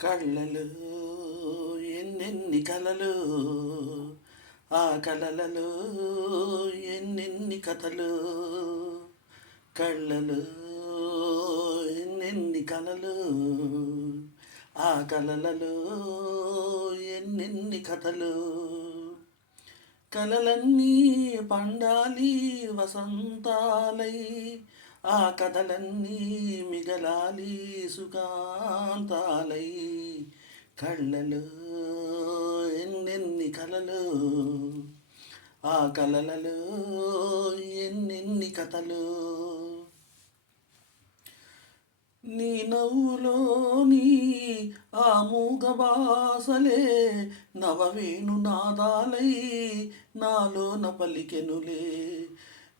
కళ్ళలో ఎన్నెన్ని కలలు, ఆ కలలలో ఎన్నెన్ని కథలు. కళ్ళలో ఎన్నెన్ని కలలు, ఆ కలలలో ఎన్నెన్ని కథలు. కలలన్నీ పండాలి వసంతాలై, ఆ కథలన్నీ మిగలాలి సుఖాంతాలై. కళ్ళలో ఎన్నెన్ని కలలు, ఆ కలలలో ఎన్నెన్ని కథలు. నీ నవ్వులోని ఆ మూగ బాసలే నవవేణు నాదాలై నాలోన పలికెనులే.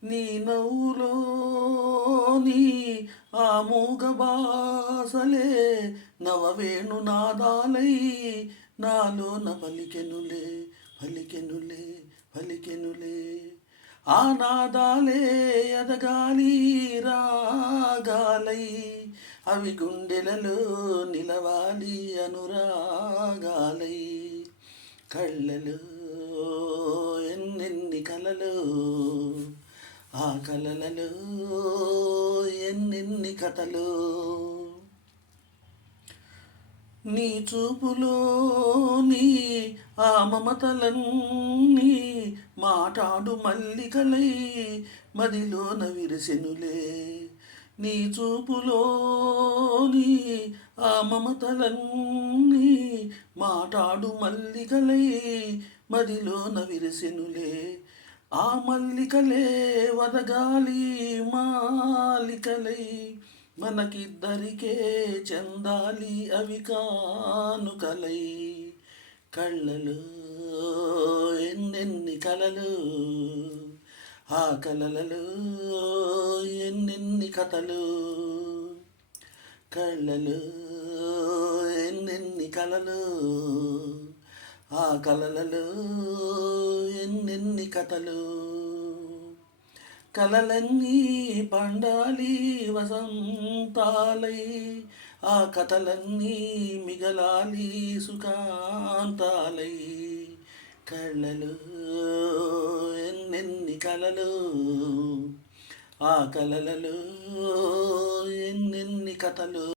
నీ నవ్వులోని ఆ మూగ బాసలే నవవేణు నాదాలై నాలోన పలికెనులే, పలికెనులే, పలికెనులే. ఆ నాదాలే ఎదగాలి రాగాలై, అవి గుండెలలో నిలవాలి అనురాగాలై. కళ్ళలో ఎన్నెన్ని కలలు, ఆ కలలలో ఎన్నెన్ని కథలు. నీ చూపులోని ఆ మమతలన్నీ మాటాడు మల్లికలై మదిలోన విరిసెనులే. నీ చూపులోని ఆ మమతలన్నీ మాటాడు మల్లికలై మదిలోన విరిసెనులే. ఆ మల్లికలే వదగాలి మాలికలై, మనకిద్దరికే చెందాలి అవి కానుకలై. కళ్ళలో ఎన్నెన్ని కలలు, ఆ కలలలో ఎన్నెన్ని కథలు. కళ్ళలో ఎన్నెన్ని కలలు, ఆ కలలలో ఎన్నెన్ని కథలు. కలలన్నీ పండాలి వసంతాలై, ఆ కథలన్నీ మిగలాలి సుఖాంతాలై. కళ్ళలో ఎన్నెన్ని కలలు, ఆ కలలలో ఎన్నెన్ని కథలు.